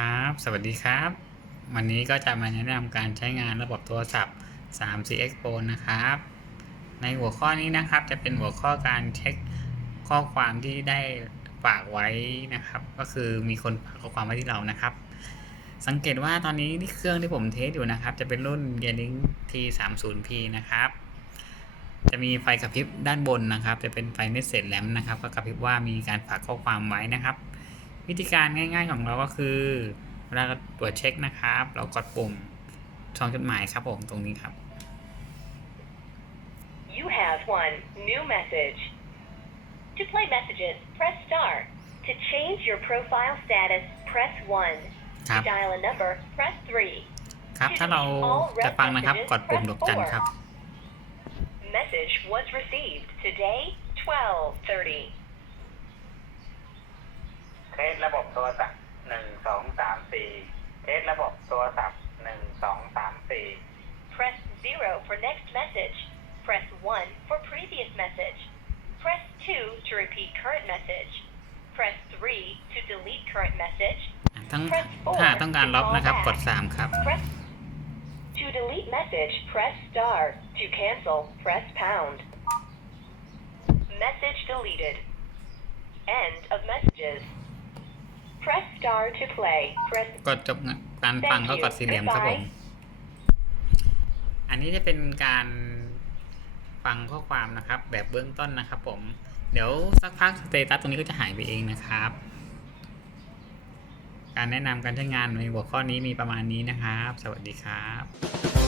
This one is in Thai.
ครับ สวัสดีครับ วันนี้ก็จะมาแนะนำการใช้งานระบบโทรศัพท์ 3 CX Phone นะครับ ในหัวข้อนี้นะครับจะเป็นหัวข้อการเช็คข้อความที่ได้ฝากไว้นะครับ ก็คือมีคนฝากข้อความไว้ที่เรานะครับ สังเกตว่าตอนนี้ที่เครื่องที่ผมเทสอยู่นะครับ จะเป็นรุ่น y a l i n k T30P นะครับ จะมีไฟกระพริบด้านบนนะครับ จะเป็นไฟเมสเซจแลมนะครับ ก็กระพริบว่ามีการฝากข้อความไว้นะครับ วิธีการง่าย ๆของเราก็คือเวลาเราตรวจเช็คนะครับ เรากดปุ่มช่องจดหมายครับผมตรงนี้ครับ You have one new message. To play messages, press star. To change your profile status, press 1. ครับ To dial a number, press 3. ครับ ถ้าเราจะฟังนะครับ กดปุ่มดอกจันครับ Message was received today, 12:30. เทสระบบ โทรศัพท์หนึ่งสองสามสี่เทสระบบโทรศัพท์หนึ่งสองสามสี่ Press 0 for next message. Press 1 for previous message. Press 2 to repeat current message. Press 3 to delete current message. ทั้งถ้าต้องการลบนะครับกด 3 ครับ Press to delete message, press star. To cancel, press pound. Message deleted. End of messages. Press star to play. Press กดจบการฟังก็กดสี่เหลี่ยมครับผม อันนี้จะเป็นการฟังข้อความนะครับ แบบเบื้องต้นนะครับผม เดี๋ยวสักพักสเตตัสตรงนี้ก็จะหายไปเองนะครับ การแนะนำการใช้งานในหัวข้อนี้มีประมาณนี้นะครับ สวัสดีครับ